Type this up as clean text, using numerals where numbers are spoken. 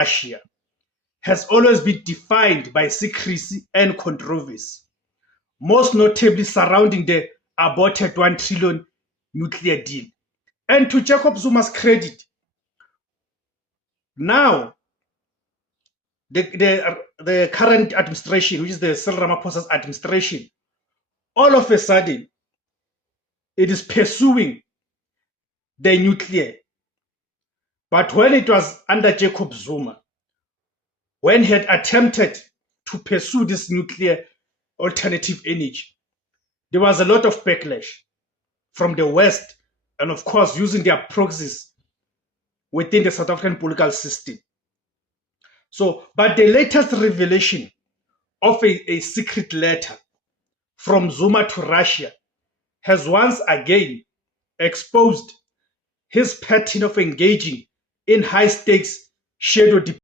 Russia has always been defined by secrecy and controversy, most notably surrounding the aborted 1 trillion nuclear deal. And to Jacob Zuma's credit, now the current administration, which is the Cyril Ramaphosa's administration, all of a sudden, it is pursuing the nuclear. But when it was under Jacob Zuma, when he had attempted to pursue this nuclear alternative energy, there was a lot of backlash from the West and, of course, using their proxies within the South African political system. So, but the latest revelation of a secret letter from Zuma to Russia has once again exposed his pattern of engaging in high-stakes shadow